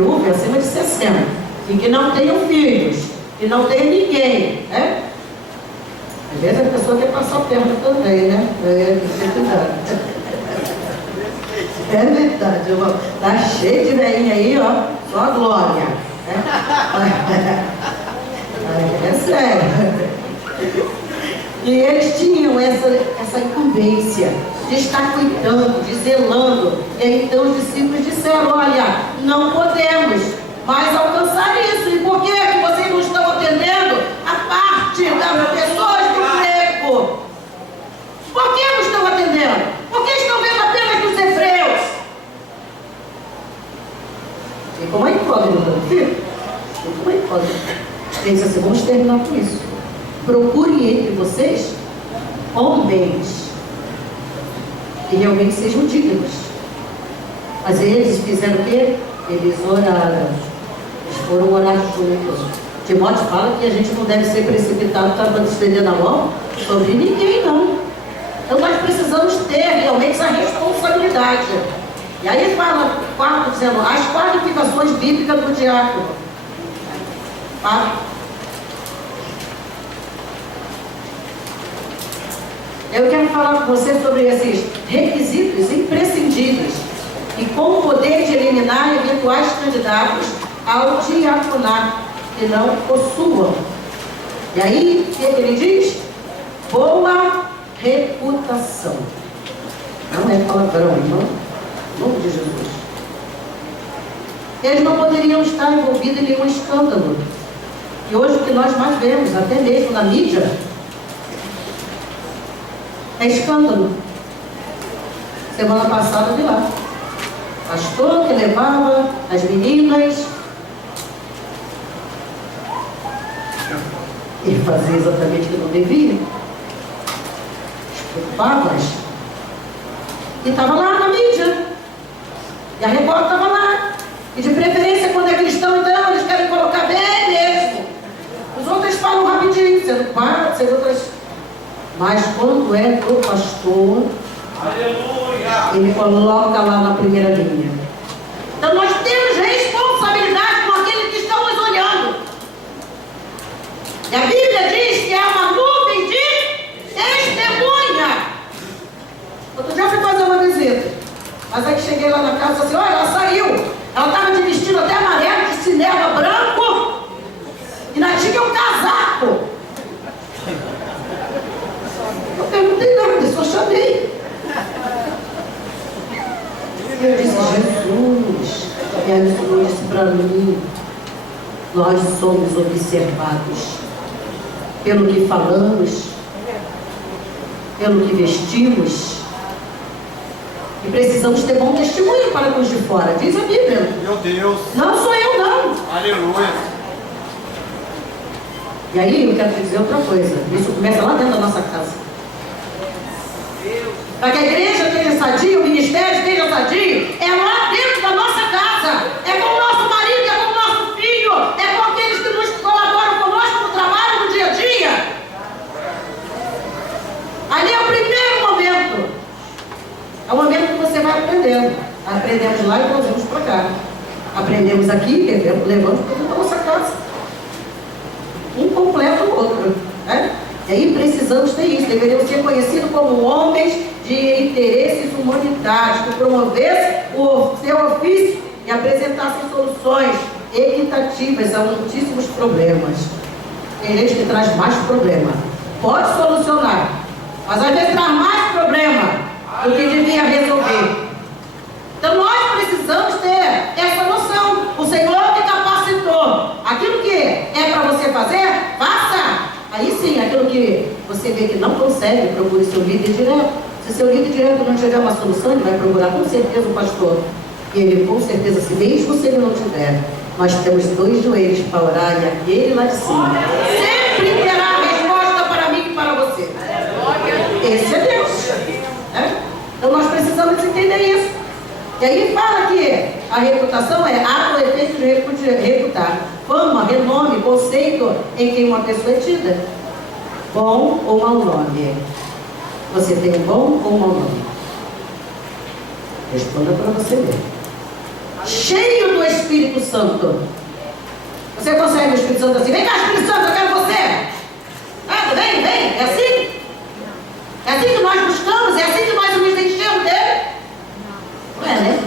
viúva é acima de 60, e que não tenham filhos, que não tenha ninguém, né? Às vezes a pessoa quer passar perto também, né? É verdade, irmão. Tá cheio de velhinha aí, ó, só a glória. É sério. E eles tinham essa incumbência de estar cuidando, de zelando. E então os discípulos disseram: olha, não podemos mais alcançar isso. E por que vocês não estão atendendo a parte das pessoas do grego? Por que não estão atendendo? Por que estão vendo apenas dos hebreus? E como é incógnita, não fica? Como é incógnita? Pensa assim: vamos terminar com isso. Procurem entre vocês homens que realmente sejam dignos. Mas eles fizeram o quê? Eles oraram. Eles foram orar juntos. Timóteo fala que a gente não deve ser precipitado para estender a mão sobre ninguém, não. Então nós precisamos ter realmente essa responsabilidade. E aí ele fala, dizendo, as qualificações bíblicas do diácono. Tá? Eu quero falar com você sobre esses requisitos imprescindíveis e com o poder de eliminar eventuais candidatos ao diaconato que não possuam. E aí, o que ele diz? Boa reputação. Não é palavrão, irmão. Em nome de Jesus. Eles não poderiam estar envolvidos em nenhum escândalo. E hoje o que nós mais vemos, até mesmo na mídia, é escândalo. Semana passada eu vi lá. Pastor que levava as meninas e fazia exatamente o que não devia. Preocupava-as. E estava lá na mídia. E a Record estava lá. E de preferência, quando é cristão, então, eles querem colocar bem mesmo. Os outros falam rapidinho, sendo quatro, sendo outras. Mas quando é do pastor, aleluia, ele coloca lá na primeira linha. Então nós temos responsabilidade com aqueles que estão nos olhando. E a Bíblia diz que há uma nuvem de testemunha. Outro dia eu fui fazer uma visita. Mas aí cheguei lá na casa assim, olha, ela saiu. Ela estava de vestido até amarelo, de cinema branco. E na tinha um casaco. Eu perguntei nada, só chamei. Eu disse, Jesus, e aí o Senhor disse para mim, nós somos observados pelo que falamos, pelo que vestimos, e precisamos ter bom testemunho para com os de fora, diz a Bíblia. Meu Deus! Não sou eu, não. Aleluia! E aí eu quero te dizer outra coisa, isso começa lá dentro da nossa casa. Para que a igreja esteja sadia, o ministério esteja sadio, é lá dentro da nossa casa, é com o nosso marido, é com o nosso filho, é com aqueles que nos colaboram conosco no trabalho, no dia a dia. Ali é o primeiro momento. É o momento que você vai aprendendo. Aprendemos lá e trazemos para cá. Aprendemos aqui, levamos para dentro da nossa casa. Um completa o outro, né? E aí precisamos ter isso. Deveriam ser conhecidos como homens de interesses humanitários, que promovessem o seu ofício e apresentassem soluções equitativas a muitíssimos problemas. Tem gente que traz mais problema. Pode solucionar, mas às vezes traz mais problema do que devia resolver. Então nós precisamos ter essa noção. O Senhor te capacitou. Aquilo que é para você fazer, faça. Aí sim, aquilo que você vê que não consegue, procure seu líder direto. Se seu líder direto não tiver uma solução, ele vai procurar com certeza o pastor. E ele com certeza, se mesmo se ele não tiver, nós temos 2 joelhos para orar e aquele lá de cima sempre terá a resposta para mim e para você. Esse é Deus. Né? Então nós precisamos entender isso. E aí fala que a reputação é ato ou efeito de reputar. Fama, renome, conceito em quem uma pessoa é tida. Bom ou mau nome? Você tem um bom ou mau nome? Responda para você ver. cheio do Espírito Santo. Você consegue o Espírito Santo assim? Vem cá, Espírito Santo, eu quero você. Ah, vem, vem. É assim? É assim que nós buscamos? É assim que nós nos enchemos dele? Não é, né?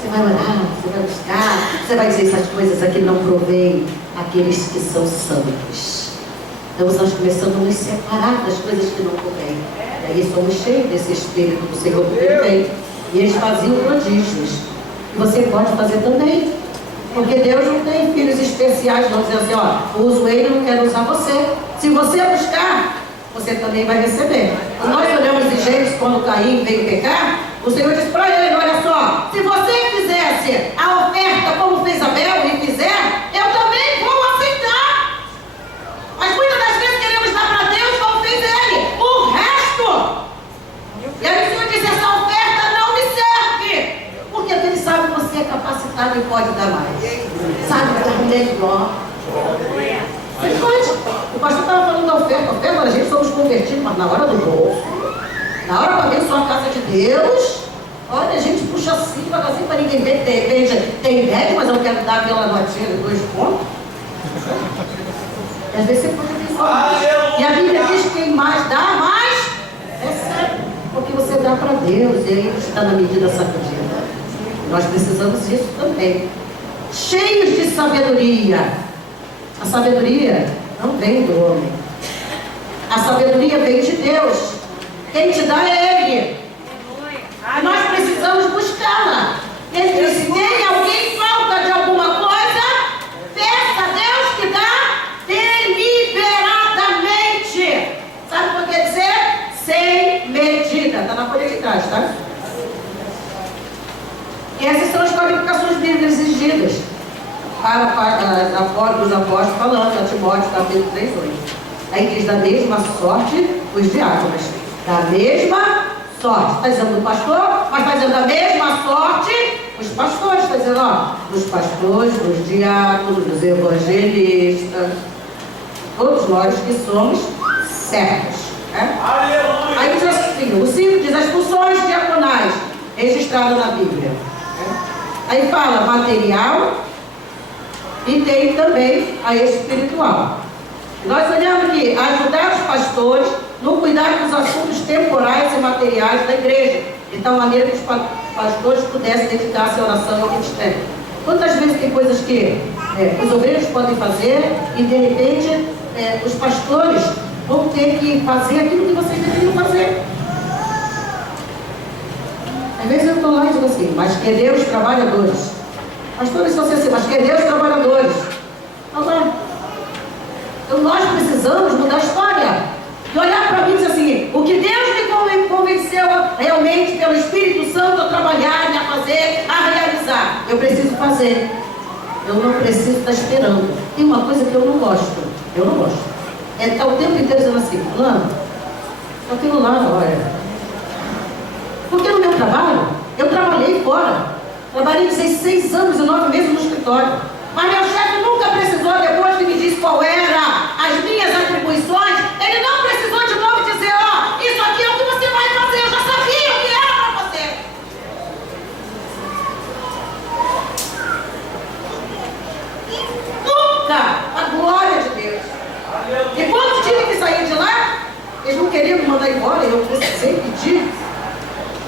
Você vai orar, você vai buscar, você vai dizer essas coisas aqui não provém aqueles que são santos. Então nós começamos a nos separar das coisas que não convêm. E aí somos cheios desse Espírito do Senhor que ele vem. E eles faziam prodígios. E você pode fazer também. Porque Deus não tem filhos especiais, não dizer assim, ó, uso ele, não quero usar você. Se você buscar, você também vai receber. Quando nós olhamos em Gênesis, quando Caim veio pecar, o Senhor disse para ele, olha só, se você fizesse a oferta como fez Abel e fizer, eu também vou aceitar. Mas muitas das vezes queremos dar para Deus como fez ele, o resto. E aí o Senhor disse, essa oferta não me serve. Porque ele sabe que você é capacitado e pode dar mais. Sabe que dar melhor. Você pode. O pastor estava falando da oferta, a gente somos convertidos, mas na hora do bolso, na hora para abençoar a casa de Deus, olha, a gente puxa assim, devagarzinho para ninguém ver, de repente tem 10, mas eu quero dar aquela notinha de 2 pontos. E às vezes você pode abençoar mais. E a Bíblia diz que quem mais dá, mais recebe. Porque você dá para Deus, e aí está na medida sacudida. Nós precisamos disso também. Cheios de sabedoria. A sabedoria não vem do homem. A sabedoria vem de Deus. Quem te dá é Ele. E nós precisamos buscá-la. Ele disse, se tem alguém falta de alguma coisa, peça a Deus que dá deliberadamente. Sabe o que quer dizer? Sem medida. Está na folha de trás, tá? E essas são as qualificações bíblicas exigidas para os apóstolos falando, a Timóteo, capítulo 3:8. Aí diz, da mesma sorte os diáconos. Da mesma sorte. Está dizendo do pastor, mas está dizendo da mesma sorte os pastores. Está dizendo, ó, os pastores, os diáconos, os evangelistas, todos nós que somos servos. Né? Aí diz assim, o 5 diz as funções diaconais registradas na Bíblia. Aí fala material e tem também a espiritual. Nós olhamos aqui, ajudar os pastores no cuidado dos assuntos temporais e materiais da igreja, de tal maneira que os pastores pudessem dedicar-se à oração e ao ministério. Quantas vezes tem coisas que os obreiros podem fazer e de repente os pastores vão ter que fazer aquilo que vocês deveriam fazer. Às vezes eu estou lá e digo assim, mas que Deus trabalhadores. Pastores são assim, mas que Deus trabalhadores. Agora, então nós precisamos mudar a história. E olhar para mim e dizer assim, o que Deus me convenceu realmente pelo Espírito Santo a trabalhar e a fazer, a realizar. Eu preciso fazer. Eu não preciso estar esperando. Tem uma coisa que eu não gosto. Eu não gosto. É estar o tempo inteiro dizendo assim, fulano, aquilo lá, olha. Porque no meu trabalho, eu trabalhei fora. Trabalhei 16 anos e 9 meses no escritório. Mas meu chefe nunca precisou, depois que me disse qual era as minhas atribuições, ele não precisou de novo dizer, ó, isso aqui é o que você vai fazer. Eu já sabia o que era para você. Nunca! A glória de Deus. E quando tive que sair de lá, eles não queriam me mandar embora, eu precisei pedir.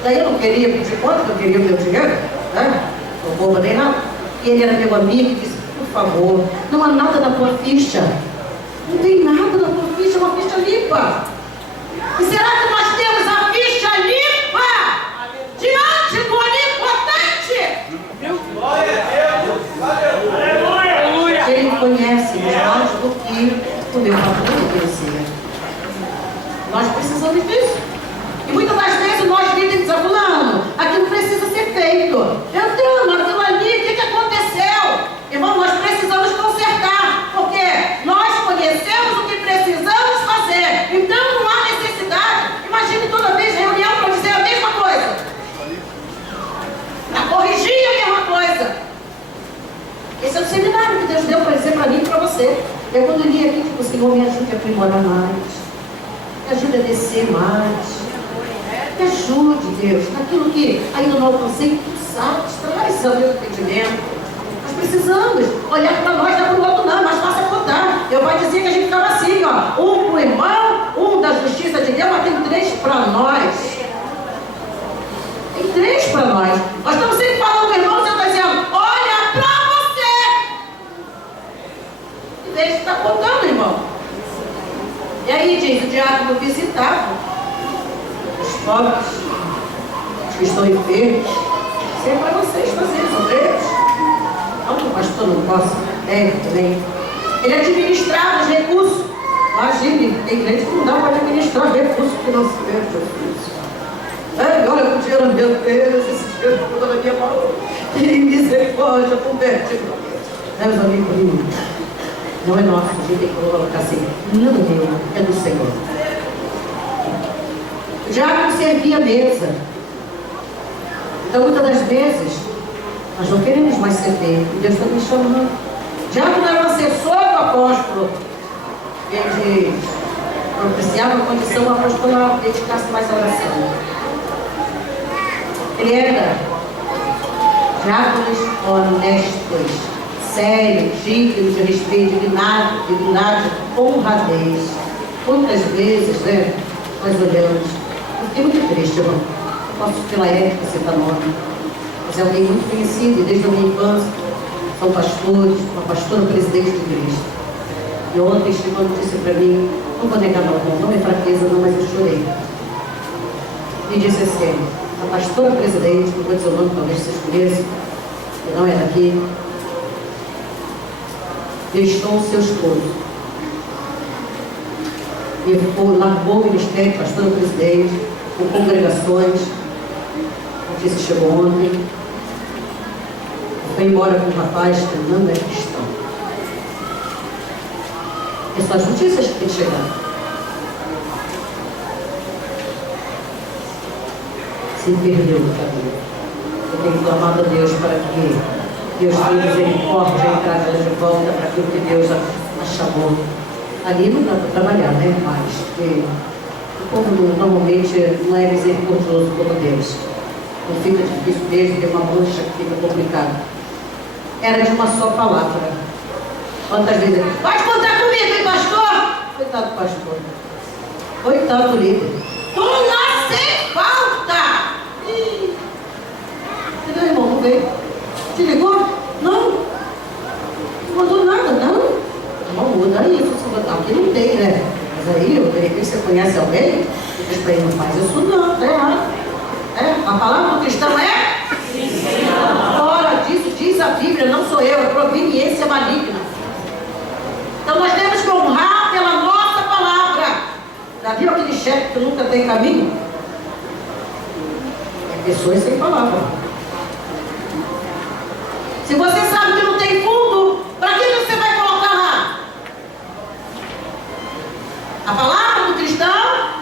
Daí eu não queria pedir conta, eu queria o meu dinheiro, né? Não vou nem nada. E ele era meu amigo e disse, por favor, não há nada na tua ficha. Não tem nada na tua ficha, é uma ficha limpa. E será que nós temos a ficha limpa diante do Onipotente? Glória a Deus! Aleluia! Ele conhece mais do que o meu patrão conhecia. Nós precisamos disso. E muitas das vezes nós líderes dizemos, fulano, aquilo precisa ser feito. Eu tenho aquilo ali, o que aconteceu? Irmão, nós precisamos consertar, porque nós conhecemos o que precisamos fazer. Então não há necessidade. Imagine toda vez reunião para dizer a mesma coisa. Para corrigir a mesma coisa. Esse é o seminário que Deus deu para dizer para mim e para você. Eu quando li aqui, tipo, o Senhor me ajude a aprimorar mais. Me ajude a descer mais. Me ajude, Deus, naquilo que ainda não alcancei, tu sabes, traz, Senhor, o entendimento. Nós precisamos olhar para nós, não para o outro, não, mas faça contar. Eu vai dizer que a gente ficava assim, ó, um para o irmão, um da justiça de Deus, mas tem 3 para nós. Tem 3 para nós. Nós estamos sempre falando do irmão, você está dizendo, olha para você. E deixa está contando, irmão. E aí diz, o diácono visitava os pobres, os que estão enfermos. Isso é para vocês fazerem, são 3. Não, o pastor não posso, também. Ele administrava os recursos. Imagine, tem gente que não dá para administrar recursos financeiros. Olha com o dinheiro meu Deus, esse dinheiro está toda na minha mão. Tem misericórdia, converte. Meus amigos, não é nosso, a gente tem que colocar assim. Não é meu, é do Senhor. O diácono servia a mesa. Então, muitas das vezes, nós não queremos mais servir. E Deus está me chamando. Diácono era um assessor do apóstolo. Ele propiciava a condição apostoral, dedicasse mais à oração. Ele era diáconos honestos, sérios, dignos de respeito, dignidade, honradez. Quantas vezes, né, nós olhamos, eu fiquei muito triste, irmão. Eu posso pela época citar nome, mas é alguém muito conhecido desde a minha infância. São pastores, uma pastora presidente de igreja. E ontem, Stefano disse para mim, não vou negar não é fraqueza não, mas eu chorei. E disse assim, a pastora presidente, não vou dizer o nome, talvez vocês conheçam, que não é daqui, deixou o seu esposo. E largou o ministério, pastora presidente, com congregações, a notícia chegou ontem, foi embora com um rapaz que não é cristão. Essas são as notícias que tem que chegar. Se perdeu o caminho. Eu tenho clamado a Deus para que Deus tenha misericórdia e traga ela de volta para aquilo que Deus a chamou. Ali não dá para trabalhar, né? Mas porque o povo normalmente não é misericordioso como Deus. Não fica difícil mesmo, tem uma mancha que fica complicada. Era de uma só palavra. Quantas vezes? Pode contar comigo, hein, pastor? Coitado do pastor. Coitado do líder. Tu não sem falta! Entendeu, irmão? Não veio. Te ligou? Não. Não mandou nada, não. Irmão, muda isso. Aqui não tem, né? Mas aí, de repente, você conhece alguém? E diz para ele, não faz isso não, tá errado. A palavra do cristão é? Fora disso, diz a Bíblia, não sou eu, é proveniência maligna. Então nós temos que honrar pela nossa palavra. Já viu aquele chefe que nunca tem caminho? É pessoas sem palavra. Se você sabe que não tem fundo, para que você vai colocar lá? A palavra do cristão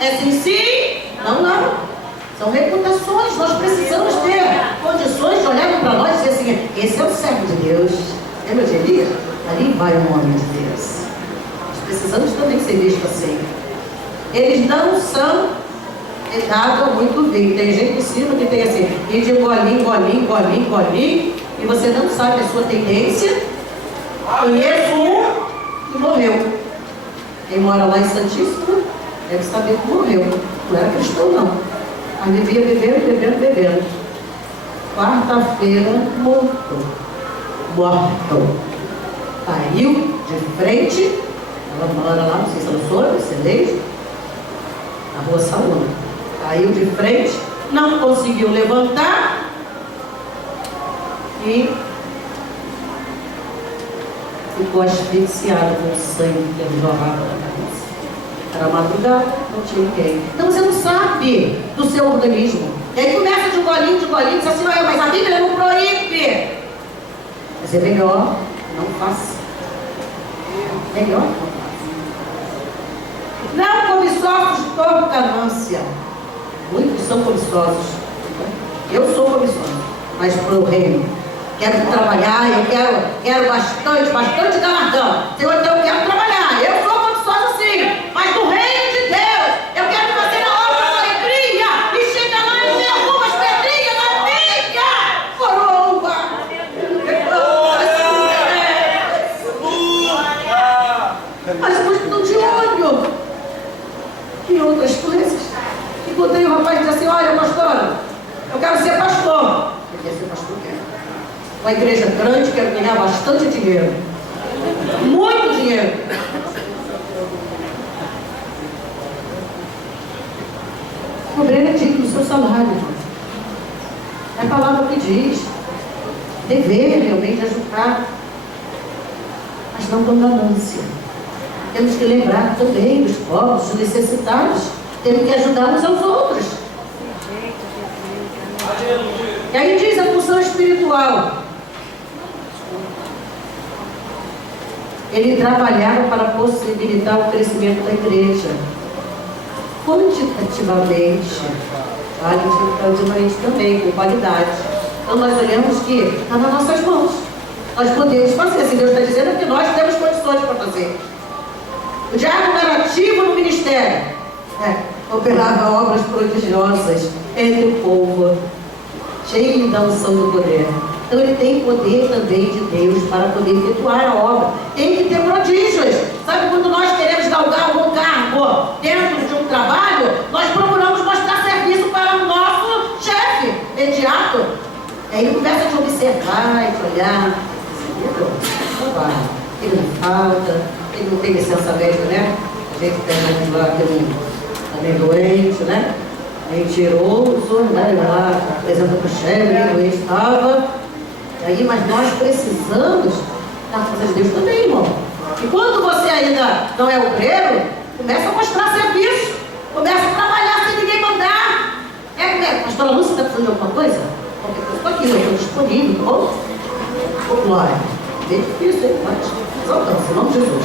é sim, sim, não, não. São reputações, nós precisamos ter condições de olhar para nós e dizer assim, esse é o servo de Deus. Lembra de Elias? Ali vai um homem de Deus. Nós precisamos também ser vistos assim. Eles não são dados a muito vinho. Tem gente em cima que tem assim, e de golinho, golinho, golinho, golinho, e você não sabe a sua tendência. Conheço um que morreu. Quem mora lá em Santíssimo deve saber que morreu. Não era cristão, não. Mas vivia bebendo, bebendo, bebendo. Quarta-feira, morto. Caiu de frente. Ela mora lá, não sei se ela soube, excelente. Na rua Saúna. Caiu de frente, não conseguiu levantar. E ficou asfixiado com o sangue que jorrava da cabeça. Era madrugada, não tinha ninguém. Então você não sabe do seu organismo. E aí começa de golinho, diz assim, mas a Bíblia não proíbe. Mas é melhor não faça. Melhor não faça. Não cobiçosos por ganância. Muitos são cobiçosos. Eu sou cobiçoso, mas para o reino. Quero trabalhar, eu quero bastante galardão. Senhor, então eu quero trabalhar. Eu sou cobiçoso sim, mas no reino de Deus, eu quero fazer a obra com alegria e chegar lá outras coisas. Encontrei um rapaz que disse assim: olha, pastora, eu quero ser pastor. Ele quer ser pastor, quer. Uma igreja grande, quero ganhar bastante dinheiro. Muito dinheiro. O obreiro é digno do seu salário. É a palavra que diz. Dever realmente ajudar, mas não com ganância. Temos que lembrar também dos pobres, dos necessitados. Temos que ajudar uns aos outros. E aí diz a função espiritual. Ele trabalhava para possibilitar o crescimento da igreja. Quantitativamente, qualitativamente também, com qualidade. Então nós olhamos que está nas nossas mãos. Nós podemos fazer, se Deus está dizendo, é que nós temos condições para fazer. O diácono era ativo no ministério. Operava obras prodigiosas entre o povo, cheio da unção do poder. Então ele tem poder também de Deus para poder efetuar a obra. Tem que ter prodígios. Sabe quando nós queremos galgar algum cargo dentro de um trabalho, nós procuramos mostrar serviço para o nosso chefe imediato. E aí ele começa a te observar e te olhar. Não vai. Ele não falta, ele não tem licença médica, né? A gente tem lá também doente, né? Mentiroso, né? Lá apresenta para o chefe, ele doente estava. Aí, mas nós precisamos da força de Deus também, irmão. E quando você ainda não é obreiro, começa a mostrar serviço, começa a trabalhar sem ninguém mandar. Pastora Lúcia, está precisando de alguma coisa? Qualquer coisa, estou aqui, eu estou disponível, tá bom? Ô, glória. Bem difícil, hein? Mas soltamos, em nome de Jesus.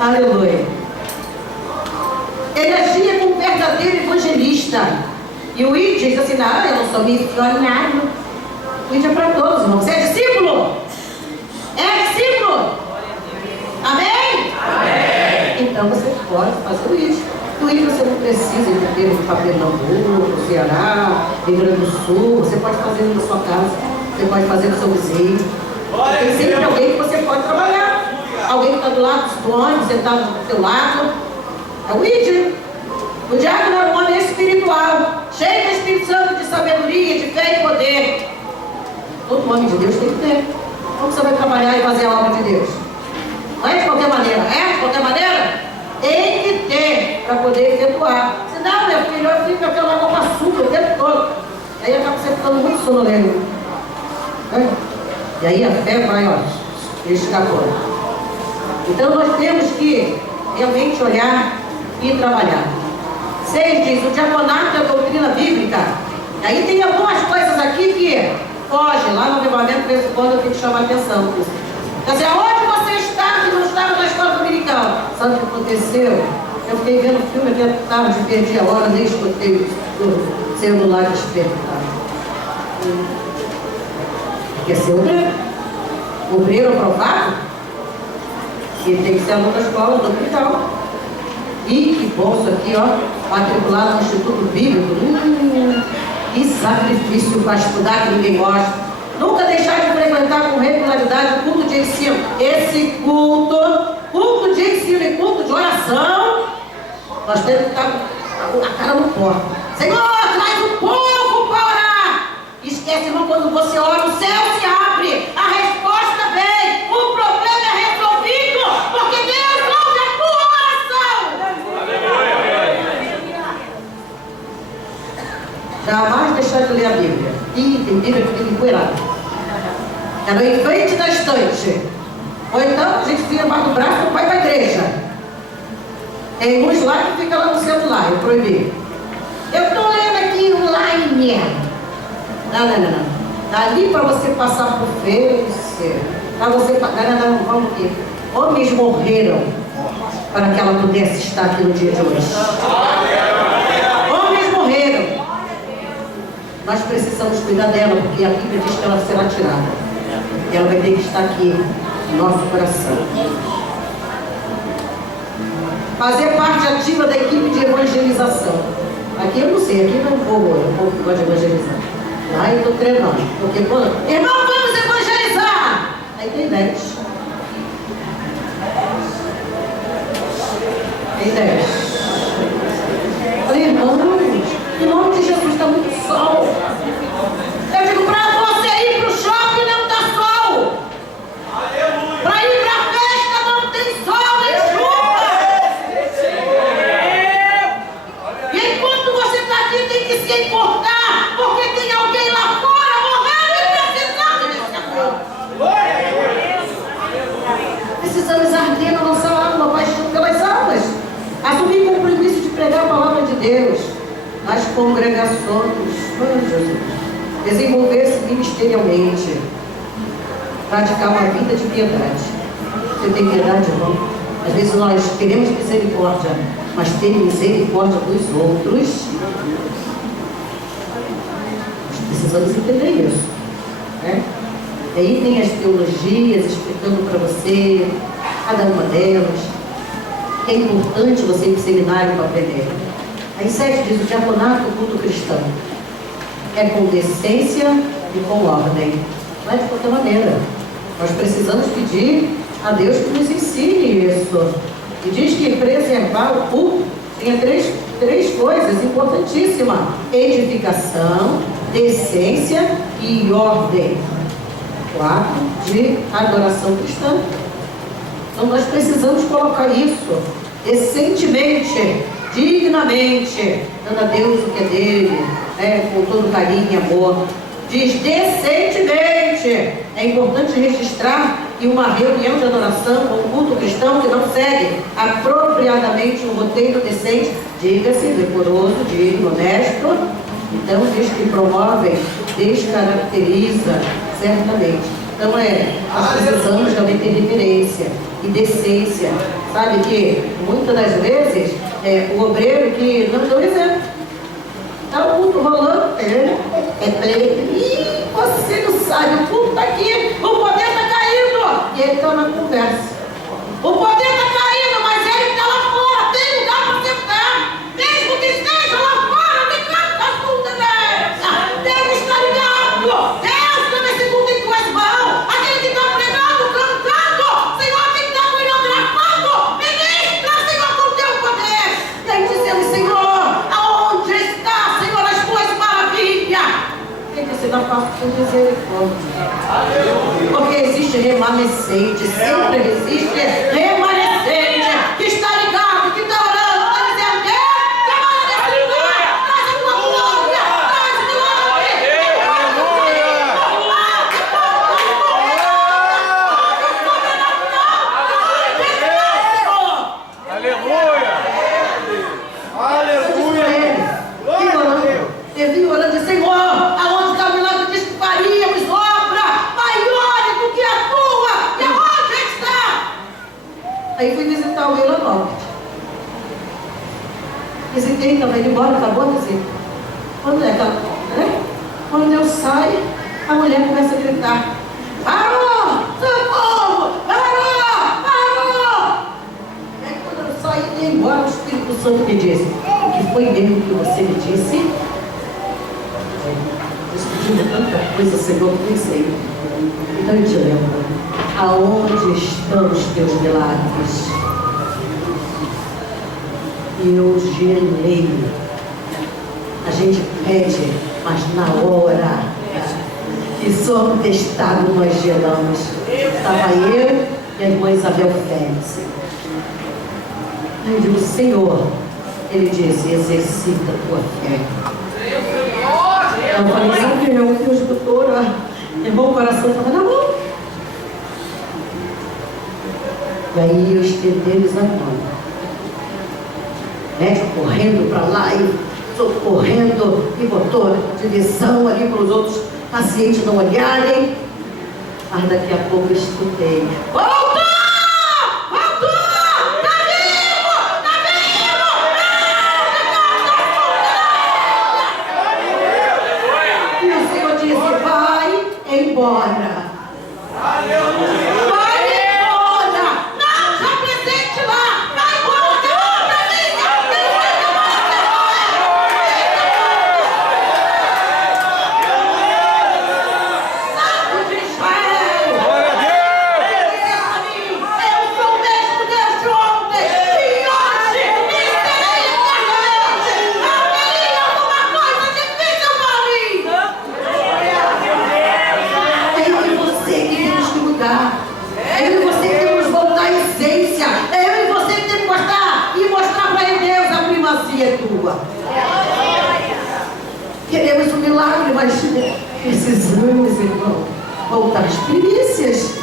Aleluia. Ele agia como um verdadeiro evangelista. E o I diz assim: não, eu não sou missionário. O ID é para todos, irmão. Você é discípulo? É discípulo? Amém? Amém. Então você pode fazer o ID. O ID você não precisa de ter um Pernambuco, Ceará, Rio Grande do Sul. Você pode fazer na sua casa. Você pode fazer no seu vizinho. Tem sempre alguém que você pode trabalhar. Alguém que está do lado do ônibus, você está do seu lado. É o ID. O diácono era um homem espiritual, cheio do Espírito Santo, de sabedoria, de fé e poder. Todo homem de Deus tem que ter. Como você vai trabalhar e fazer a obra de Deus? Não é de qualquer maneira. É de qualquer maneira? Tem que ter para poder efetuar. Senão, meu filho, eu fico aquela água com açúcar o tempo todo. Aí acaba você ficando muito sonolento. E aí a fé vai, ó, escapando. Então nós temos que realmente olhar e trabalhar. 6 diz: o diaconato é a doutrina bíblica. E aí tem algumas coisas aqui que foge, lá no avivamento, de vez em quando eu tenho que chamar a atenção. Quer dizer, aonde você está que não estava na escola dominical? Sabe o que aconteceu? Eu fiquei vendo filme até tarde, perdi a hora, nem escutei o celular despertar. Quer ser obreiro? Obreiro aprovado? E tem que ser aluno da escola dominical. E que bom isso aqui, ó, matriculado no Instituto Bíblico. Que sacrifício para estudar que ninguém gosta. Nunca deixar de frequentar com regularidade o culto de ensino. Esse culto de ensino e culto de oração, nós temos que estar com a cara no pó. Senhor, traz o povo para orar. Esquece, irmão, quando você ora, o céu se abre, a resposta vem, o problema é resolvido, porque Deus ouve a tua oração. Jamais deixar de ler a Bíblia. Ih, tem Bíblia que fica empoeirada. Ela é em frente da estante. Ou então a gente vira embaixo do braço e vai para a igreja. Tem uns lá que fica lá no celular, eu proibi. Eu estou lendo aqui online. Não. Dali para você passar por Face, para você pagar, não, vamos aqui. Homens morreram para que ela pudesse estar aqui no dia de hoje. Homens morreram. Nós precisamos cuidar dela, porque a Bíblia diz que ela será tirada. E ela vai ter que estar aqui no nosso coração. Fazer parte ativa da equipe de evangelização. Aqui eu não sei, aqui não é um povo que pode evangelizar. Lá eu estou treinando. Porque, irmão, vamos evangelizar! Aí tem 10. Tem 10. Deus, nas congregações, oh, Jesus, desenvolver-se ministerialmente, praticar uma vida de piedade. Você tem piedade, irmão? Às vezes nós queremos misericórdia, mas ter misericórdia dos outros, nós precisamos entender isso, né? E aí tem as teologias explicando para você, cada uma delas, que é importante você ir para o seminário para aprender. Aí 7 diz: o diaconato do culto cristão é com decência e com ordem. Não é de qualquer maneira. Nós precisamos pedir a Deus que nos ensine isso. E diz que preservar o culto tem três coisas importantíssimas: edificação, decência e ordem. 4 de adoração cristã. Então nós precisamos colocar isso decentemente, dignamente, dando a Deus o que é dele, né, com todo carinho e amor. Diz decentemente. É importante registrar que uma reunião de adoração ou um culto cristão que não segue apropriadamente um roteiro decente, diga-se, decoroso, digno, honesto, então diz que promove, descaracteriza, certamente. Então nós precisamos também ter referência e decência. Sabe que muitas das vezes o obreiro que não deu exemplo. Está o culto rolando, e você não sabe, o culto está aqui, o poder está caindo, e ele está na conversa. O poder está caindo, mas ele está lá fora, tem lugar para sentar, mesmo que esteja lá fora, de canto das cultas dessa. Deus está ligado, Deus está nesse culto em tuas mãos, aquele que está pregando, cantando, Senhor, quem está coreografando, ministra, Senhor, com o teu poder. E aí dizemos: Senhor, aonde está, Senhor, as tuas maravilhas? Tem que ser da parte com misericórdia. Porque existe remanescente, sempre existe remanescente que está ligado, que está orando, está dizendo: Deus, trabalha nesse lugar, traz a tua glória, traz o milagre. Você viu orando de Senhor, aonde está o milagre disso que faríamos, obra maior do que a tua, e aonde está? Aí fui visitar o Vila Norte. Visitei, estava indo embora, acabou de dizer. Quando eu saio, a mulher começa a gritar: parou! Socorro! Parou! Aí quando eu saí e ia embora, o Espírito Santo me disse: o que foi mesmo que você me disse? Discutindo tanta coisa, Senhor, que nem sei. Então eu te lembro: aonde estão os teus milagres? E eu gelei. A gente pede, mas na hora que somos testados, nós gelamos. Estava eu e a irmã Isabel Félix. Aí eu digo: Senhor, ele disse: exercita a tua fé. Eu falei: sabe, meu Deus, doutora, irmão, o coração estava na mão. E aí eu estendi-lhes a mão. Médico correndo para lá e socorrendo, e botou direção ali para os outros pacientes não olharem. Mas daqui a pouco eu escutei: voltou! Embora. Vai embora. Não se apresente lá. Vai embora. Santo de Israel. Glória a Deus. Eu sou o mesmo Deus de ontem e hoje e serei eternamente. Não teria alguma coisa difícil para mim. É eu e você que temos que voltar à essência. É eu e você que temos que mostrar para ele: Deus, a primazia é tua. Queremos um milagre, mas precisamos, irmão, voltar às primícias.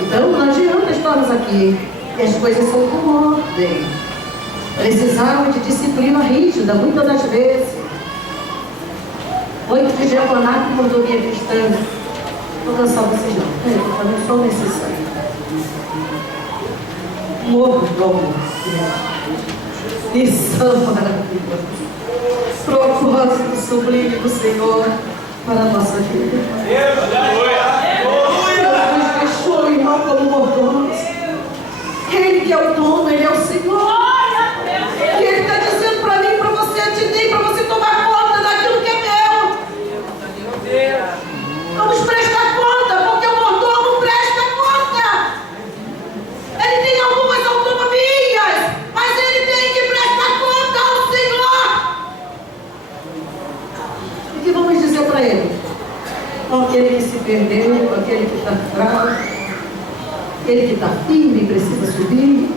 Então não adianta estarmos aqui, e as coisas são com ordem. precisavam de disciplina rígida, muitas das vezes. 8 de diaconato e mordomia cristã. Vou cansar vocês não. Eu não sou necessário. Mordomo. Missão maravilhosa. Propósito sublime do Senhor para a nossa vida. Deus nos deixou, irmão, como mordomos. Ele que é o dono, Ele é o Senhor. E Ele está dizendo para mim, para você, eu te dei para você tomar conta daquilo que é meu. Vamos prestar conta, porque o mordomo presta conta. Ele tem algumas autonomias, mas ele tem que prestar conta ao Senhor. O que vamos dizer para ele? Com aquele que se perdeu, com aquele que está fraco, aquele que está firme e precisa subir.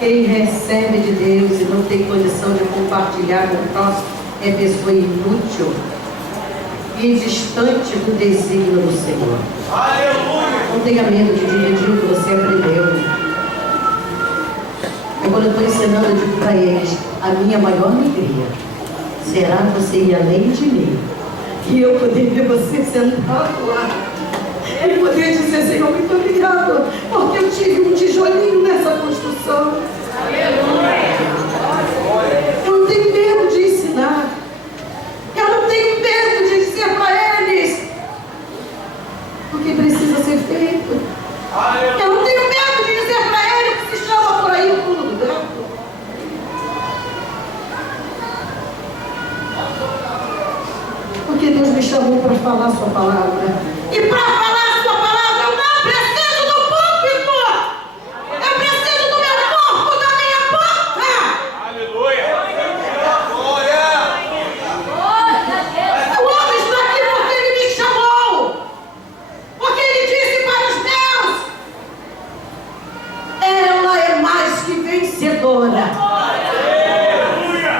Quem recebe de Deus e não tem condição de compartilhar com o próximo é pessoa inútil e distante do desígnio do Senhor. Aleluia! Não tenha medo de dividir o que você aprendeu. Quando eu estou ensinando, eu digo para eles, a minha maior alegria será você ir além de mim e eu poder ver você sentado lá e poder dizer, Senhor, muito obrigado, porque eu tive um tijolinho nessa construção. Aleluia! Eu não tenho medo de ensinar. Eu não tenho medo de dizer para eles o que precisa ser feito. Eu não tenho medo de dizer para eles o que se chama por aí o pulo do gato. Porque Deus me chamou para falar a sua palavra. E para falar a sua palavra, eu não preciso do púlpito. Eu preciso do meu corpo, da minha boca. Aleluia! O homem está aqui porque Ele me chamou. Porque Ele disse para os meus: ela é mais que vencedora. Aleluia!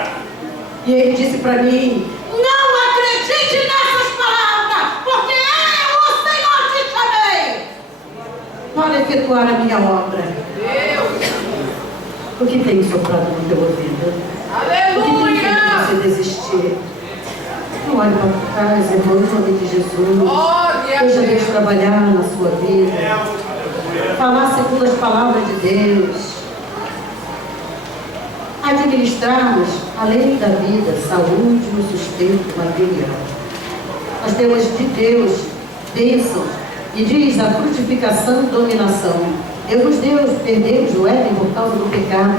E Ele disse para mim: não acredite nessas palavras, porque eu, o Senhor, te chamei para efetuar a minha obra. O que tem soprado no teu ouvido? O que tem feito você desistir? Não olhe para trás, irmão, em nome de Jesus. Deixa Deus trabalhar na sua vida. Falar segundo as palavras de Deus. Administrarmos, além da vida, saúde e o sustento material. Nós temos de Deus bênção e diz a frutificação e dominação. Deus perdemos o Éden por causa do pecado,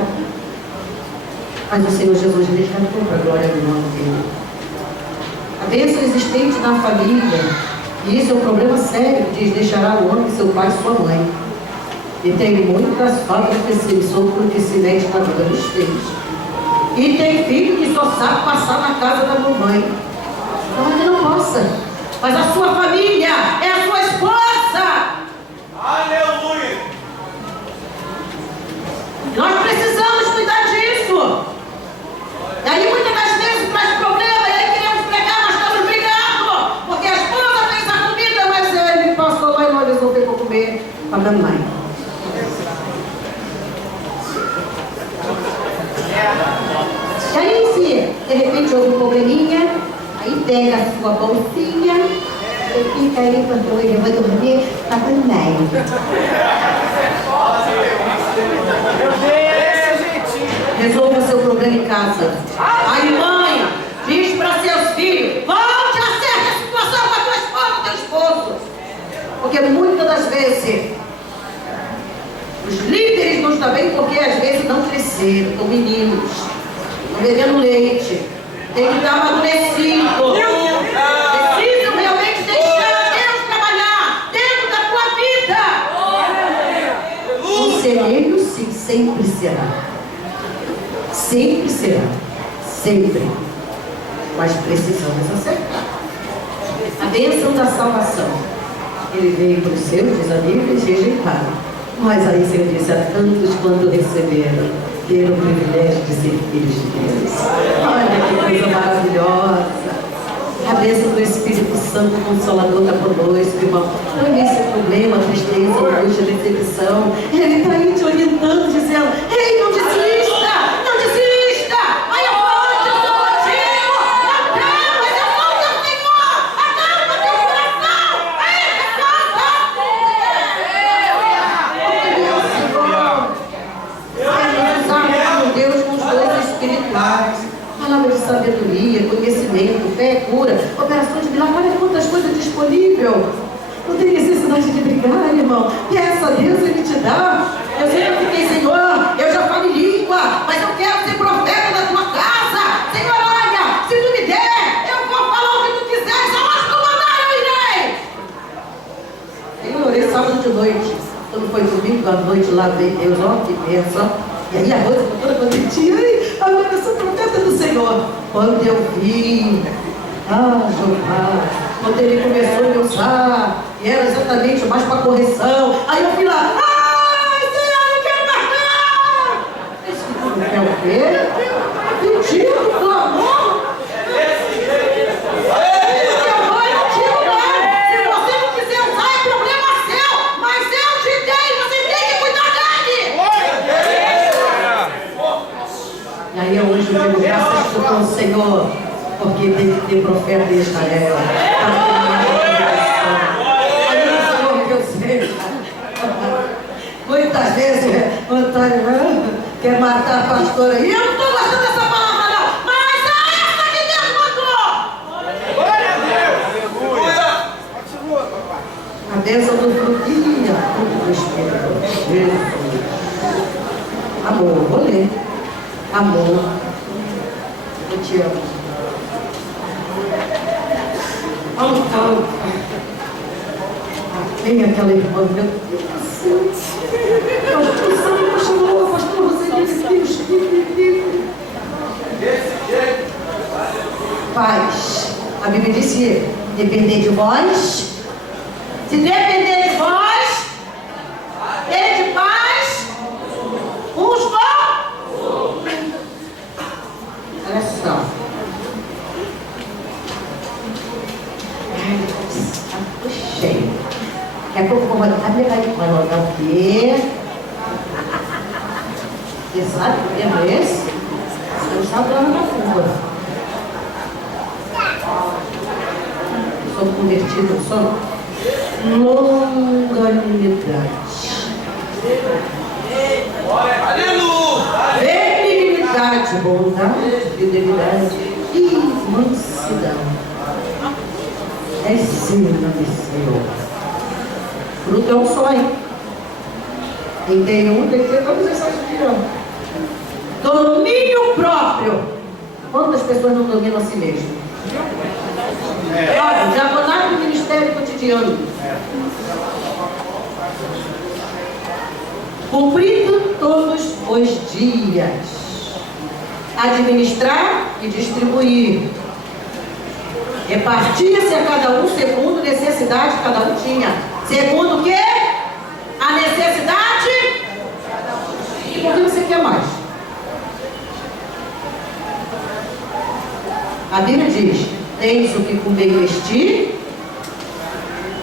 mas o Senhor Jesus resgatou para a glória do nome dele. A bênção existente na família, e isso é um problema sério, diz: deixará o homem seu pai e sua mãe. E tem muitas fábricas que se sofrem que se mete na vida dos filhos. E tem filho que só sabe passar na casa da mamãe. Não é que não possa, mas a sua família é a sua esposa. Aleluia! Nós precisamos cuidar disso. E aí muitas das vezes traz problema, e aí queremos pregar, mas estamos brigando, porque a esposa fez a comida, mas ele passou lá e nós resolvemos comer com a mamãe. E aí, se de repente houve um probleminha, aí pega a sua bolsinha e fica aí quando ele vai dormir, tá com o meio. Resolva seu problema em casa. Aí, mãe, diz para seus filhos: volte, acerte a situação com a tua esposa, com o teu esposo. Porque muitas das vezes os líderes não estão bem porque às vezes não cresceram, estão meninos, estão bebendo leite, tem que estar amadurecido. Precisam realmente deixar Deus trabalhar dentro da tua vida. Conselheiro, sim, sempre será. Sempre será. Sempre. Mas precisamos acertar. A bênção da salvação. Ele veio para os seus, diz a Bíblia, e rejeitaram. Mas aí o Senhor disse: a tantos quanto receberam, ter o privilégio de ser filhos de Deus. Olha que coisa maravilhosa. A bênção do Espírito Santo Consolador está conosco, irmão. Não é esse problema, tristeza, angústia, decepção. Ele está aí te orientando, dizendo: noite, quando foi domingo à noite lá, veio Deus, ó, que bênção. E aí a Rosa ficou toda contentinha, ai, agora eu sou profeta do Senhor. Quando eu vi, Jeová, quando ele começou a me usar, e era exatamente mais para correção, aí eu fui lá, Senhor, não quero mais não! Esse que tu não quer o quê? Pedido, clamor. E aí hoje eu digo, graças ao Senhor, porque tem que ter profeta em Israel. Aí o Senhor que eu sei. Muitas vezes o Antônio quer matar a pastora. E eu não estou gostando dessa palavra não, mas é essa que Deus mandou. Glória a Deus. A bênção do frutinho, fruto do Espírito. Amor, vou ler. Amor, eu te amo. Então, tem aquela irmã, meu Deus do céu. Pastor chamou, pastor, você disse que o Espírito. Paz. A Bíblia disse: depender de vós. Se depender de vós, de paz, uns com. Olha só. Cheio. Daqui a pouco eu vou botar minha vai colocar o quê? Você sabe o que é esse? Você não sabe lá na rua. Sou convertido, sou longanimidade. Aleluia! Benignidade, bondade, fidelidade e mansidão. Ensina-me, Senhor. Fruto é um só, hein? Quem tem um, tem que ter todas essas aqui, Domínio próprio. Quantas pessoas não dominam a si mesmo? Olha, diaconato do ministério cotidiano. Cumprindo todos os dias. Administrar e distribuir. Repartia-se a cada um segundo a necessidade que cada um tinha. Segundo o quê? A necessidade. E por que você quer mais? A Bíblia diz: tens o que comer e vestir,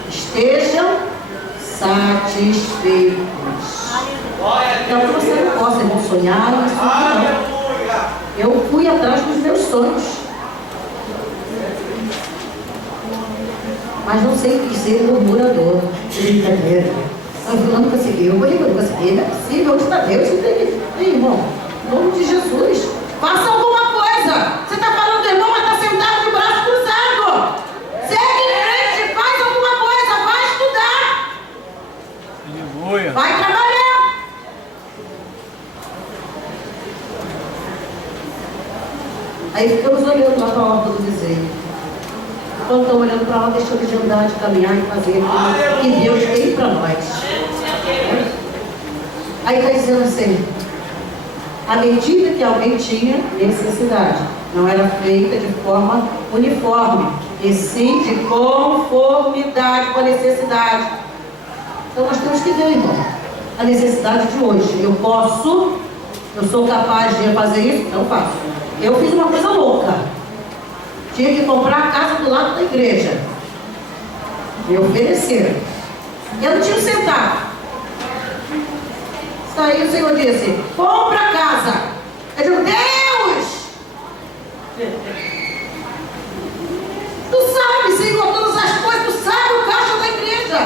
estejam satisfeitos. Então você não possa sonhar isso não. Eu fui atrás dos meus sonhos, mas não sei o que ser murmurador. Brincadeira. Eu não consegui, eu não consegui, não é possível. Onde está Deus? Ei, irmão, em nome de Jesus, faça alguma coisa. Você está falando do irmão, mas está sentado de braço cruzado. Segue em frente, faz alguma coisa, vai estudar. Aleluia. Vai trabalhar. Aí ficamos olhando lá para a horta do desenho. Quando estão olhando para lá, deixando de andar, de caminhar e fazer aquilo que Deus tem para nós. Aí está dizendo assim: à medida que alguém tinha necessidade, não era feita de forma uniforme, e sim de conformidade com a necessidade. Então nós temos que ver, irmão, a necessidade de hoje. Eu sou capaz de fazer isso? Não faço. Eu fiz uma coisa louca. Tinha que comprar a casa do lado da igreja. Me ofereceram. Eu não tinha um centavo. Aí o Senhor disse: compra a casa. Eu digo: Deus! Tu sabe, Senhor, todas as coisas. Tu sabe o caixa da igreja.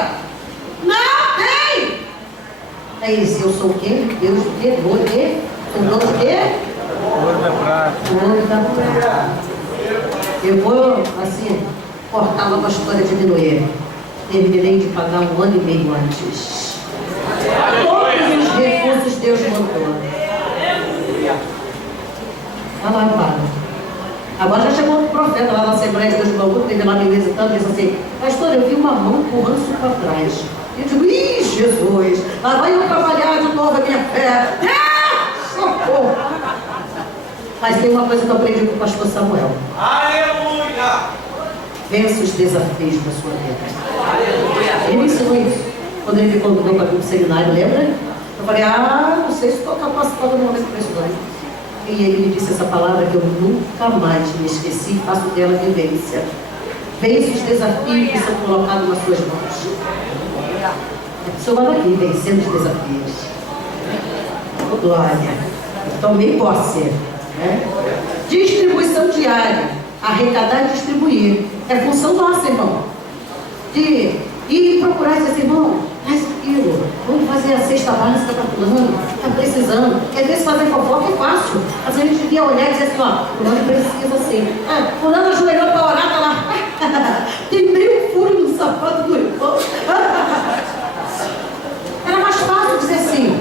Não tem. Aí ele disse: eu sou o quê? Deus o quê? Dono o quê? Sou dono do quê? Ouro da prata. Ouro da prata. Eu vou, assim, cortar logo a história de diminuir. Terminei de pagar 1 ano e meio antes. Todos os recursos Deus mandou. Olha lá, Padre. Agora já chegou outro profeta lá na Assembleia de Deus de Bangu, teve lá me visitando e disse assim: pastor, eu vi uma mão empurrando isso para trás. Eu digo, ih, Jesus, lá vai eu trabalhar de novo a minha fé. Socorro! Mas tem uma coisa que eu aprendi com o pastor Samuel. Aleluia! Vença os desafios da sua vida. Ele me ensinou isso. Quando ele me convidou para vir para o seminário, lembra? Eu falei, não sei se estou capacitada no momento para isso não. E ele me disse essa palavra que eu nunca mais me esqueci, faço dela vivência. Vence os desafios que são colocados nas suas mãos. O Senhor vai aqui, vencendo os desafios. Oh, glória. Tomei posse. Né? Distribuição diária. Arrecadar e distribuir. É função nossa, irmão. De ir procurar esse irmão. Faz aquilo. Vamos fazer a cesta básica para fulano. Está precisando. E às vezes fazer fofoca é fácil. Mas a gente devia olhar e dizer assim, ó, fulano precisa sim. Fulano ajoelhou para orar, tá lá. Tem meio furo no sapato do irmão. Era mais fácil dizer assim,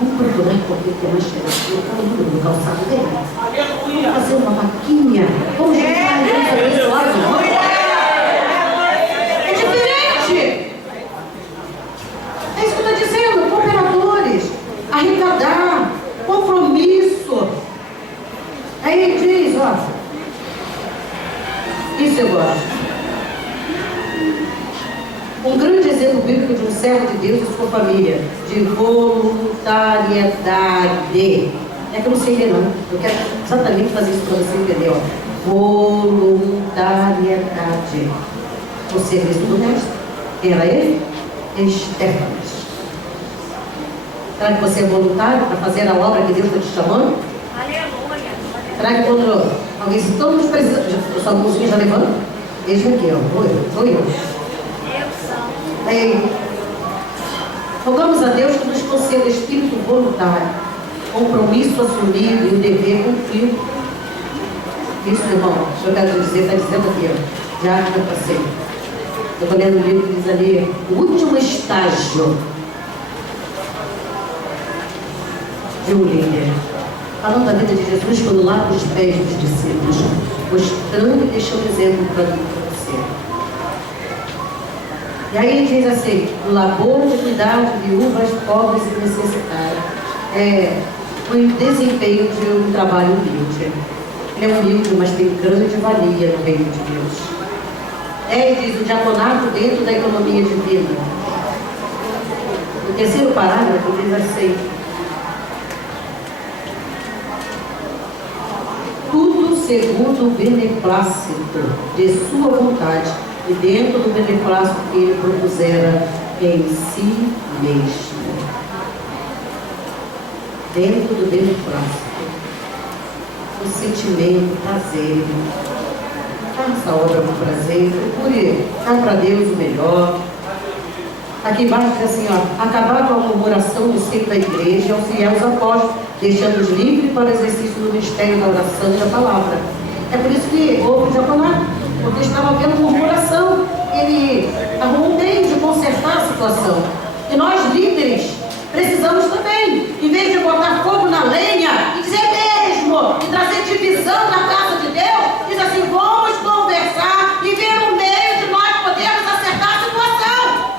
vamos procurar porque tem mais cheiroso no calçado dele. Vamos fazer uma vaquinha. Vamos juntar esse lado. É diferente. É isso que eu estou dizendo. Cooperadores, arrecadar, compromisso. Aí ele diz, ó, isso eu gosto. Um grande exemplo bíblico de um servo de Deus e sua família, de voluntariedade. É que eu não sei ler não, eu quero exatamente fazer isso para você entender, ó. Voluntariedade. O serviço do mestre, quem era ele? Estéfanas. Será que você é voluntário para fazer a obra que Deus está te chamando? Aleluia. Será que quando alguém se todos precisam, sua música já levanta? Eis-me aqui, ó, sou eu. Aí, rogamos a Deus que nos conceda espírito voluntário, compromisso assumido e o dever cumprido. Isso, irmão, eu quero dizer, está dizendo aqui, ó, já que eu passei. Eu estou lendo um livro que diz ali, o último estágio de um líder. Falando da vida de Jesus, quando lava os pés dos discípulos, mostrando e deixando exemplo para mim e para você. E aí ele diz assim, o labor de cuidar de viúvas, pobres e necessitadas. É o desempenho de um trabalho humilde. Ele é humilde, mas tem grande valia no reino de Deus. Ele diz o diaconato dentro da economia divina. O terceiro parágrafo diz assim, tudo segundo o beneplácito de sua vontade, e dentro do beneplácito que ele propusera em si mesmo. Dentro do beneplácito. O sentimento, o prazer. Faça a obra com prazer, procure dar para Deus o melhor. Aqui embaixo diz assim, ó, acabar com a murmuração no seio da igreja e auxiliar os apóstolos, deixando-os livres para o exercício do mistério da oração e da palavra. É por isso que houve o diaconato, porque estava havendo murmuração. Ele arrumou um meio de consertar a situação. E nós, líderes, precisamos também, em vez de botar fogo na lenha, e dizer mesmo, e trazer divisão na casa de Deus, diz assim, vamos conversar e ver um meio de nós podermos acertar a situação.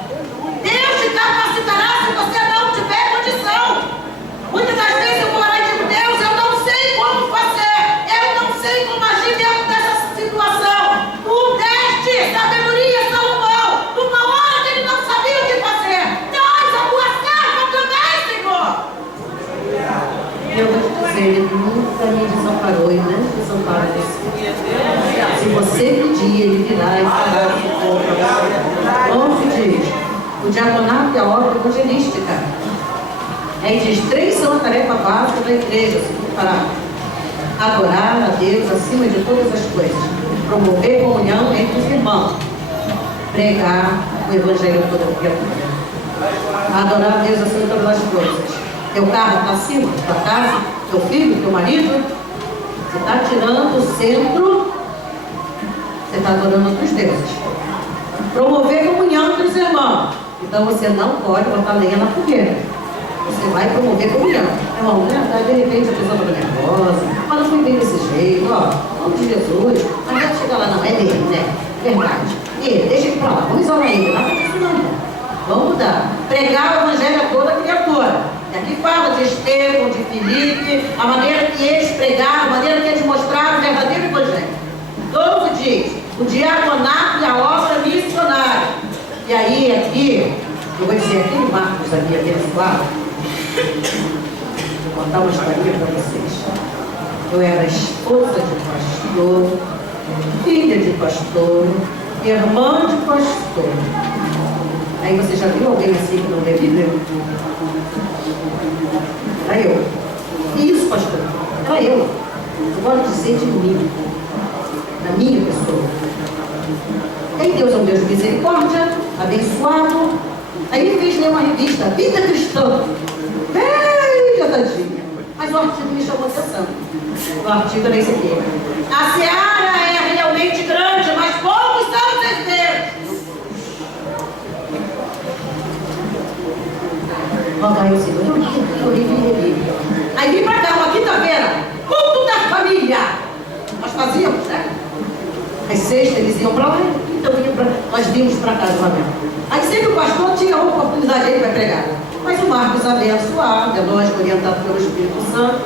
Deus te capacitará se você não tiver condição. Muitas das vezes eu vou orar e digo, Deus, eu não sei como fazer, eu não sei como agir dentro dessa situação. Tu deste sabedoria a Salomão, numa hora que ele não sabia o que fazer. Nós, a tua serva também, Senhor. Eu vou te dizer, ele nunca me desamparou e não desampara você. Se você pedir, ele virá e fará o que for para você. Vamos pedir. O diaconato e a obra evangelística. Aí diz, 3 são a tarefa básica da igreja, segundo parágrafo. Adorar a Deus acima de todas as coisas. Promover comunhão entre os irmãos. Pregar o evangelho a toda criatura. Adorar a Deus acima de todas as coisas. Teu carro está acima, tua casa, teu filho, teu marido. Você está tirando o centro, você está adorando outros deuses. Promover comunhão entre os irmãos. Então você não pode botar lenha na fogueira. Você vai promover comunhão. Irmão, né? De repente a pessoa está nervosa, mas não foi bem desse jeito, ó. Em nome de Jesus, mas vai chegar lá, não, é dele, né? Verdade. E deixa ele pra lá, vamos isolar ele, não está funcionando. Vamos mudar. pregar o evangelho a toda criatura. E aqui fala de Estevão, de Filipe, a maneira que eles pregaram, a maneira que eles mostraram o verdadeiro evangelho. Todo diz, o diaconato e a obra missionária. E aí, aqui, eu vou dizer aqui em Marcos, a minha abençoada, vou contar uma historinha para vocês. Eu era esposa de pastor, filha de pastor, irmã de pastor. Aí você já viu alguém assim que não lê Bíblia? Era eu. Isso, pastor. Era eu. Eu gosto de dizer de mim. Da minha pessoa. Aí Deus é um Deus de misericórdia, abençoado. Aí ele fez ler uma revista, Vida Cristã. Velha tadinha. Mas o artigo me chamou a atenção. O artigo era esse aqui. A seara é realmente grande, mas poucos são os cesteiros. Aí eu disse, eu li. Aí vim pra cá, uma quinta-feira, culto da família. Nós fazíamos, né? Às sextas eles iam pra lá, então nós vimos pra casa lá mesmo. Aí sempre o pastor tinha uma oportunidade aí para pregar. Mas o Marcos abençoado, é lógico, orientado pelo Espírito Santo,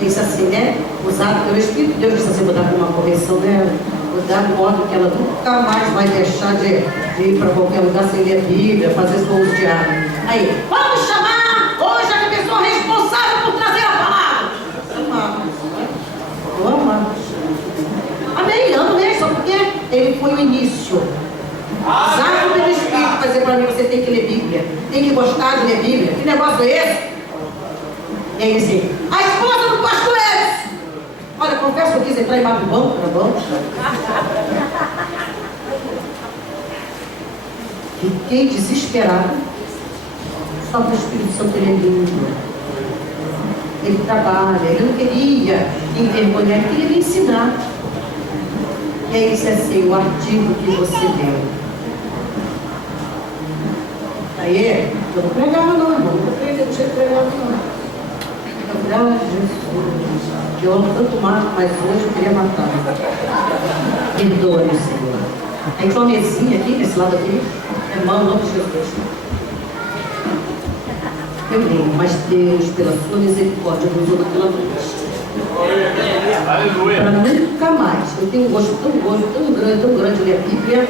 disse assim, né? Usado pelo Espírito, Deus disse assim, vou dar uma correção nela, vou dar de modo que ela nunca mais vai deixar de ir para qualquer lugar sem ler a Bíblia, fazer esse uso diário. Aí, vamos chamar hoje a pessoa responsável por trazer a palavra. Eu amava. Amém, amo mesmo, só porque ele foi o início. Usado pelo Espírito para dizer para mim, você tem que ler Bíblia, tem que gostar de ler Bíblia. Que negócio é esse? E aí assim, a esposa do pastor Edson. Olha, confesso que eu quis entrar em do banco, tá bom? Fiquei desesperada. Só que o Espírito Santo ele é lindo. Ele trabalha, ele não queria envergonhar, ele queria me ensinar. E aí disse assim, o artigo que você deu. Aí, eu não pregava não, irmão. Não preguei, não tinha pregado não. Eu falei, Jesus, eu amo tanto mato, mas hoje eu queria matar. Perdoa-me, Senhor. Aí tinha uma mesinha aqui, nesse lado aqui, irmão, em nome de Jesus. Eu lembro, mas Deus, pela sua misericórdia, nos usou pela noite. Para nunca mais. Eu tenho um gosto tão grande de ler a Bíblia,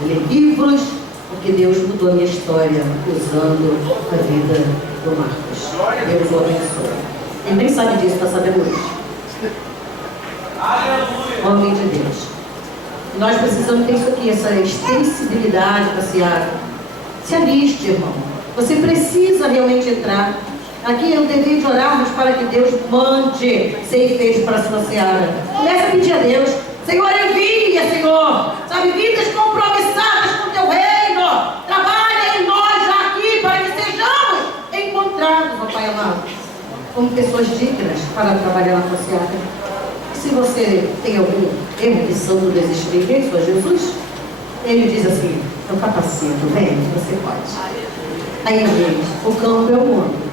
de ler livros, porque Deus mudou a minha história usando a vida do Marcos. Deus o abençoe. Ele nem sabe disso, está sabendo hoje. Homem de Deus. Nós precisamos ter isso aqui, essa extensibilidade para a seara. Se aliste, irmão. Você precisa realmente entrar. Aqui é o dever de orarmos para que Deus mande ser feito para a sua seara. Comece a pedir a Deus. Senhor, envia, Senhor. Sabe, vidas compromissadas com o teu reino. Trabalha em nós já aqui para que sejamos encontrados, ó Pai amado, como pessoas dignas para trabalhar na tua seara. Se você tem algum erro de santo desistir, vem só Jesus. Ele diz assim, eu capacito, vem, você pode. Aí, gente, o campo é o mundo.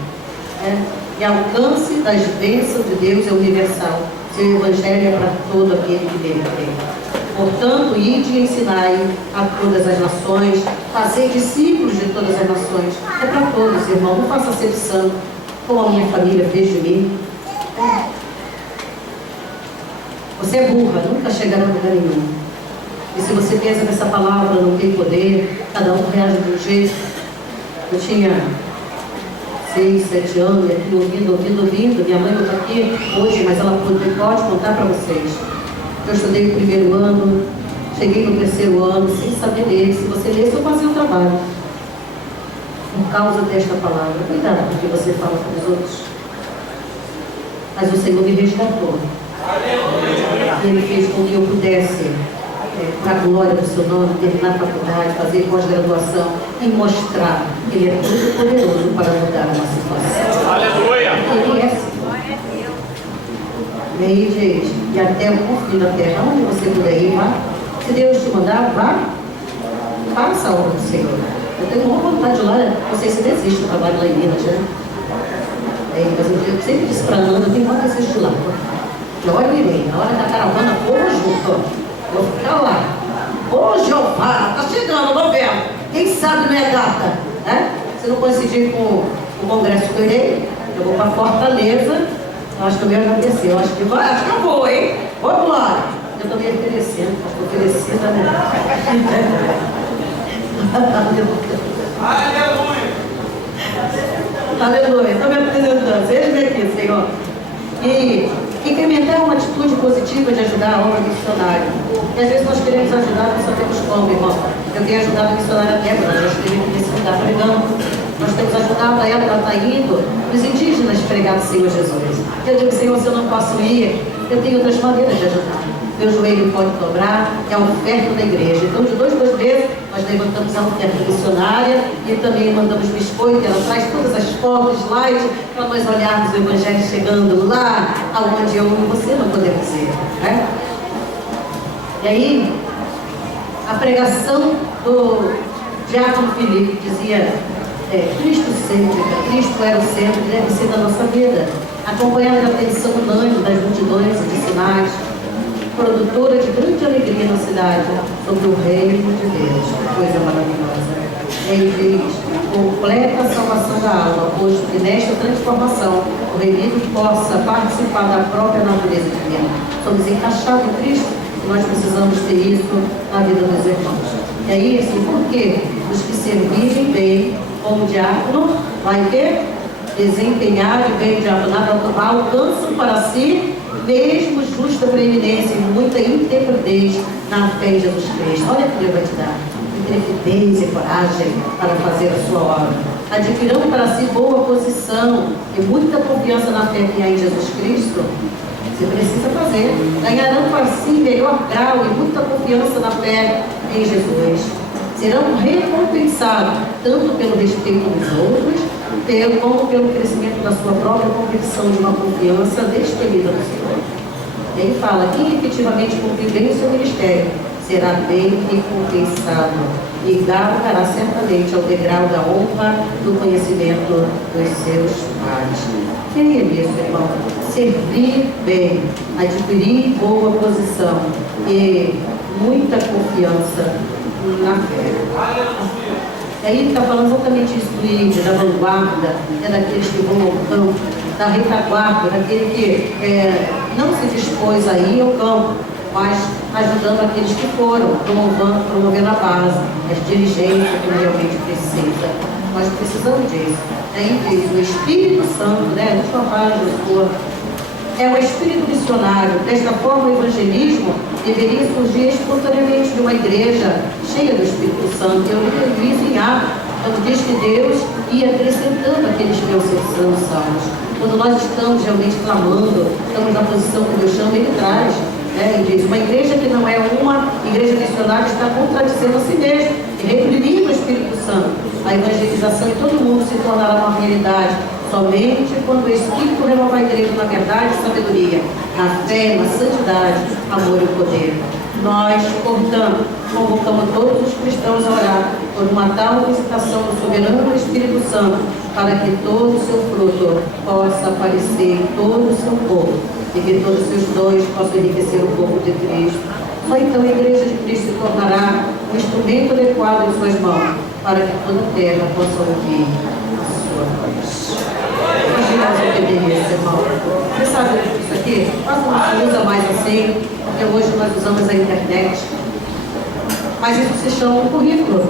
E alcance das bênçãos de Deus é universal. Seu evangelho é para todo aquele que dele crê. Portanto, ide e ensinai a todas as nações, fazer discípulos de todas as nações. É para todos, irmão. Não faça acepção, como a minha família fez de mim. Você é burra, nunca chegará a lugar nenhum. E se você pensa que essa palavra não tem poder, cada um reage de um jeito. Eu tinha 6, 7 anos, e aqui ouvindo. Minha mãe não está aqui hoje, mas ela pode contar para vocês. Eu estudei no primeiro ano, cheguei no terceiro ano, sem saber ler. Se você lesse, eu fazia o trabalho. Por causa desta palavra. Cuidado com o que você fala para os outros. Mas o Senhor me resgatou. E Ele fez com que eu pudesse, para a glória do seu nome, terminar a faculdade, fazer pós-graduação e mostrar que Ele é todo poderoso para mudar uma situação. Aleluia! Ele é assim. E aí, gente, e até o fim da terra, onde você puder ir, vá. Se Deus te mandar, vá. Faça a obra do Senhor. Eu tenho uma vontade de ir lá, não sei se desiste do trabalho lá em Minas, né? Mas eu sempre disse para a Nanda, eu tenho vontade de desistir lá. Na hora eu irei, na hora da caravana, vou junto. Vou ficar lá. Ô Jeová, tá chegando, novembro. Quem sabe não é data, né? Se não coincidir com o congresso que eu irei, eu vou para Fortaleza. Eu acho que eu me agradecer. Eu acho que eu vou, hein? Vamos lá. Eu estou me oferecendo. Estou oferecida, né? Aleluia. Aleluia. Estou me apresentando. Seja aqui, Senhor. E incrementar uma atitude positiva de ajudar a obra missionária. E às vezes nós queremos ajudar, não sabemos como, irmão. Eu tenho ajudado a missionária Débora, já estive nesse lugar pregando. Nós temos ajudado a ela está indo os indígenas pregar o Senhor Jesus. Eu digo, Senhor, se eu não posso ir, eu tenho outras maneiras de ajudar. Meu joelho pode dobrar, é a oferta da igreja. Então, de 2 em 2 meses, nós levantamos a oferta missionária e também mandamos biscoito. Ela traz todas as fotos, slides, para nós olharmos o Evangelho chegando lá, aonde eu e você não podemos ir. Né? E aí, a pregação do Diácono Filipe dizia: Cristo cêntrica, Cristo era o centro, deve ser da nossa vida. Acompanhada da atenção unânime das multidões e de sinais, produtora de grande alegria na cidade, sobre o reino de Deus. Que coisa maravilhosa. Ele diz: completa a salvação da alma, posto que nesta transformação o remido possa participar da própria natureza divina. Somos encaixados em Cristo e nós precisamos ter isso na vida dos irmãos. E aí, assim, por quê? Os que servirem bem como diácono, vai ter? Desempenhar e bem diaconado, alcançam para si mesmo justa preeminência e muita intrepidez na fé em Jesus Cristo. Olha que Deus vai te dar intrepidez e coragem para fazer a sua obra. Adquirando para si boa posição e muita confiança na fé que há em Jesus Cristo. Você precisa fazer. Ganharão para si melhor grau e muita confiança na fé em Jesus. Serão recompensados tanto pelo respeito dos outros, como pelo crescimento da sua própria convicção de uma confiança destemida no Senhor. E ele fala: quem efetivamente cumprir bem o seu ministério será bem recompensado e galgará certamente ao degrau da honra do conhecimento dos seus pais. Quem é isso, irmão? Servir bem, adquirir boa posição e muita confiança na fé. E aí ele está falando exatamente isso do índio, da vanguarda, daqueles que vão ao campo, da retaguarda, daquele que não se dispôs a ir ao campo, mas ajudando aqueles que foram, promovendo a base, as diligências que realmente precisa. Nós precisamos disso. Aí diz o Espírito Santo, né? Deixa eu falar de sua. É o espírito missionário. Desta forma, o evangelismo deveria surgir espontaneamente de uma igreja cheia do Espírito Santo. Eu li isso em Atos, quando diz que Deus ia acrescentando aqueles que iam sendo salvos. Quando nós estamos realmente clamando, estamos na posição que Deus chama, Ele traz. Ele diz: uma igreja que não é uma igreja missionária está contradizendo a si mesma e reprimindo o Espírito Santo. A evangelização em todo mundo se tornará uma realidade somente quando o Espírito renova a igreja na verdade e sabedoria, na fé, na santidade, amor e poder. Nós, portanto, convocamos todos os cristãos a orar por uma tal visitação do soberano Espírito Santo, para que todo o seu fruto possa aparecer em todo o seu povo e que todos os seus dons possam enriquecer o corpo de Cristo. Só então a igreja de Cristo se tornará um instrumento adequado em suas mãos, para que toda a terra possa ouvir a sua voz. Nós obedecemos, irmão. Você sabe disso aqui? Quase não se usa mais assim, porque hoje nós usamos a internet. Mas isso se chama um currículo.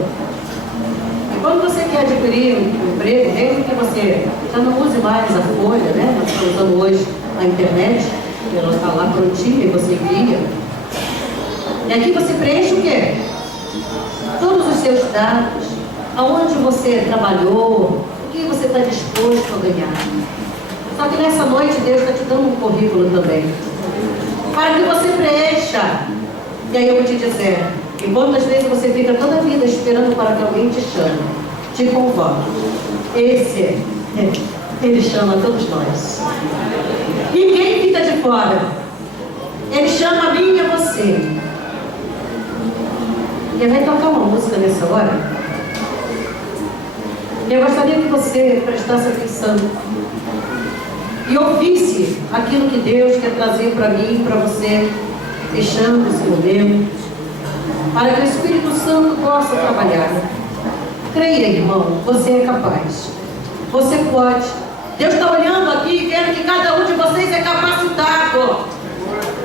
E quando você quer adquirir um emprego, mesmo que você já não use mais a folha, né? Nós estamos usando hoje a internet, ela está lá prontinha e você envia. E aqui você preenche o quê? Todos os seus dados, aonde você trabalhou, o que você está disposto a ganhar. Só que nessa noite Deus está te dando um currículo também, para que você preencha. E aí eu vou te dizer, e quantas vezes você fica toda a vida esperando para que alguém te chame, te convoque. Ele chama todos nós. Ninguém fica de fora. Ele chama a mim e a você. E vai tocar uma música nessa hora. Eu gostaria que você prestasse atenção e ouvisse aquilo que Deus quer trazer para mim e para você, fechando esse momento, para que o Espírito Santo possa trabalhar. Creia, irmão, você é capaz. Você pode. Deus está olhando aqui e vendo que cada um de vocês é capacitado.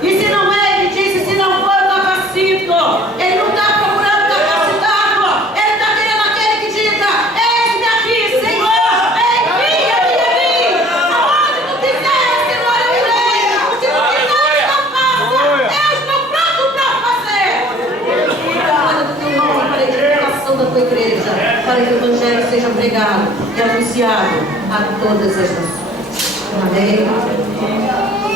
E se não é, ele disse, se não for, eu capacito. Ele não está procurando capacitado. Ele está querendo aquele que diga, eis-me aqui, Senhor, envia-me. Aonde tu quiser, Senhor, eu irei. O que tu quiser, eu faça. Eu estou pronto para fazer. Glória do teu nome para a edificação da tua igreja, para que o evangelho seja pregado e anunciado a todas as nações. Amém.